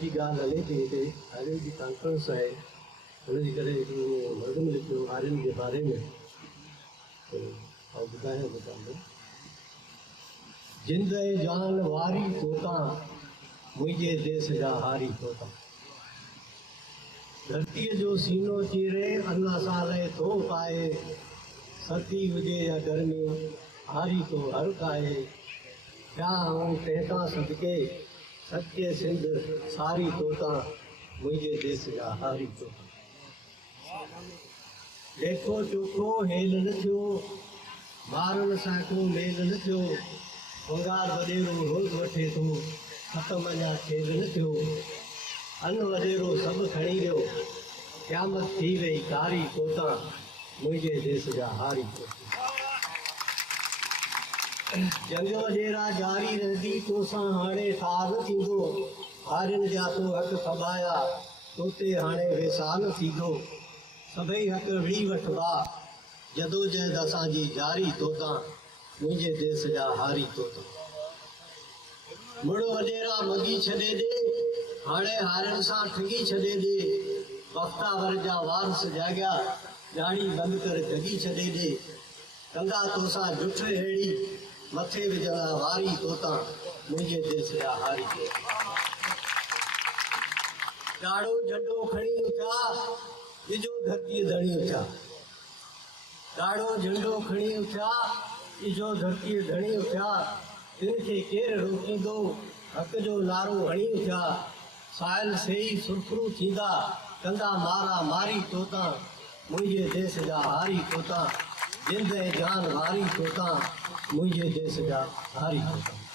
की ॻाल्हि हले थी हिते आर्यन जी कॉन्फ्रेंस आहे हुनजे करे हिकिड़ो मज़मून लिखियो आर्यन जे बारे में और ॿुधायां थो तव्हांखे। जिंद ऐं जान वारी तोता मुंहिंजे देश जा हारी तोता, धरतीअ जो सीनो चीरे अल्लाह साले थो पाए, सर्दी हुजे या गर्मी हारी तो हर काए, क्या हूँ तंहिंखां सदके सच्चे सिंध सारी तोता मुंहिंजे देश जा हारी तोता। देखो चोखो हेल न थियो, ॿारनि सां को मेल न थियो, भंगार वॾेरो रोज़ वठे थो, ख़तम अञा खेल न थियो, अन वॾेरो सभु खणी वियो, क़यामत थी वई कारी तोता मुंहिंजे देश जा हारी तोता। जंग वॾेरा जारी रहंदी तोसां हाणे साल थींदो, हारियुनि जा तो हक़ थबाया तोते हाणे वेसाल थींदो, सभई हक़ विड़ी वठिबा जदोजहद असांजी जारी तोता मुंहिंजे देश जा हारी तोता। मुड़ वॾेरा मगी छॾे ॾे, हाणे हारियुनि सां ठगी छॾे ॾे, वफ़्तावर जा वारस जाॻिया ॼाणी बंदि कर जगी छॾे ॾे, कंदा तोसां जुठ अहिड़ी मथे विझंदा वारी तोता मुंहिंजे देश जा हारी तोता। ॾाढो झंडो खणी उथिया इजो धरती धणी उथिया, ॾाढो झंडो खणी उथिया इजो धरती धणी उथिया, तिन खे केरु रोकींदो हक़ जो नारो हणी उथिया, साहिल सेई सुरखरू थींदा कंदा मारा मारी तोता मुंहिंजे देश जा हारी तोता, जिंद ऐं जान वारी तोता मुंहिंजे देश जा हारी तोता।